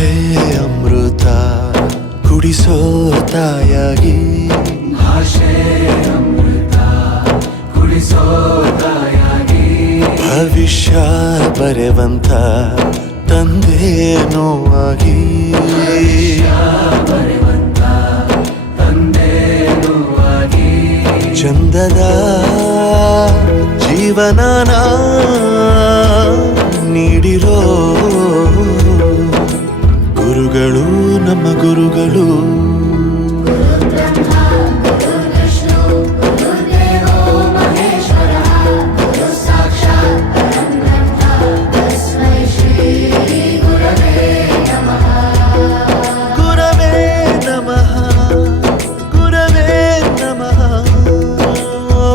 ಭಾಷೆ ಅಮೃತ ಕುಡಿಸೋ ತಾಯಾಗಿ, ಭಾಷೆ ಅಮೃತ ಕುಡಿಸೋ ತಾಯಾಗಿ, ಭವಿಷ್ಯ ಬರೆವಂತ ತಂದೇನೋ ಆಗಿ, ಬರೆವಂತ ತಂದೇನೋ ಆಗಿ, ಚಂದದ ಜೀವನನ ನೀಡಿರೋ ಗುರುಗಳು ನಮ್ಮ ಗುರುಗಳು.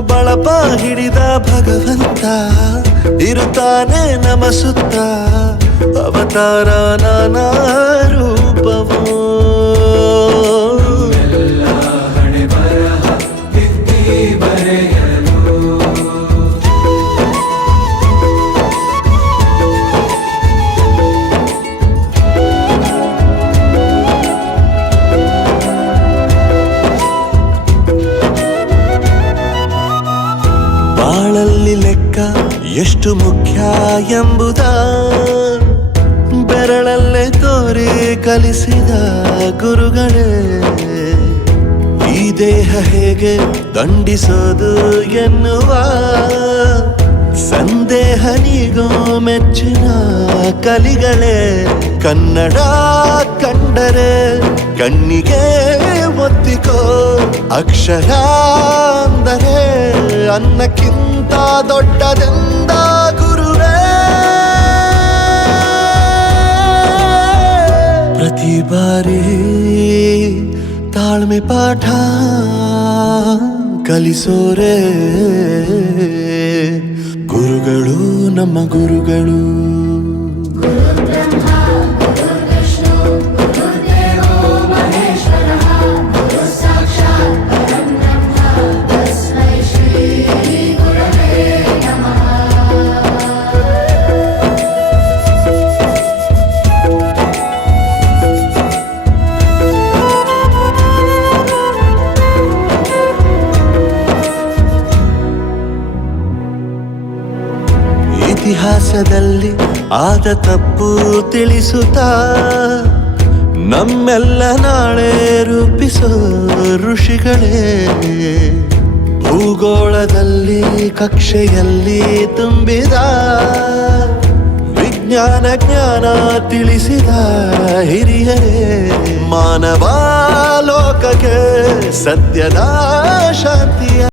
ಬಳಪ ಹಿಡಿದ ಭಗವಂತ ಇರುತ್ತಾನೆ ನಮ ಸುತ್ತ, ಅವತಾರ ನಾನಾ ರೂಪವೋ. ಎಲ್ಲ ಹಣೆ ಬರಹ ತಿದ್ದಿ ಬರೆಯಲು, ಬಾಳಲ್ಲಿ ಲೆಕ್ಕ ಎಷ್ಟು ಮುಖ್ಯ ಎಂಬುದ ಬೆರಳಲ್ಲೇ ತೋರಿ ಕಲಿಸಿದ ಗುರುಗಳೇ. ಈ ದೇಹ ಹೇಗೆ ದಂಡಿಸೋದು ಎನ್ನುವ ಸಂದೇಹ ನೀಗೋ ಮೆಚ್ಚಿನ ಕಲಿಗಳೇ. ಕನ್ನಡ ಕಂಡರೆ ಕಣ್ಣಿಗೆ ಒತ್ತಿಕೋ, ಅಕ್ಷರ ಅಂದರೆ ಅನ್ನಕ್ಕಿಂತ ದೊಡ್ಡದೆಂದ ಗುರುವೇ. ಪ್ರತಿ ಬಾರಿ ತಾಳ್ಮೆ ಪಾಠ ಕಲಿಸೋರೆ ಗುರುಗಳು ನಮ್ಮ ಗುರುಗಳು. ಇತಿಹಾಸದಲ್ಲಿ ಆದ ತಪ್ಪು ತಿಳಿಸುತ್ತಾ ನಮ್ಮೆಲ್ಲ ನಾಳೆ ರೂಪಿಸೋ ಋಷಿಗಳೇ. ಭೂಗೋಳದಲ್ಲಿ ಕಕ್ಷೆಯಲ್ಲಿ ತುಂಬಿದ ವಿಜ್ಞಾನ ಜ್ಞಾನ ತಿಳಿಸಿದ ಹಿರಿಯರೇ. ಮಾನವ ಲೋಕಕ್ಕೆ ಸತ್ಯದ ಶಾಂತಿಯ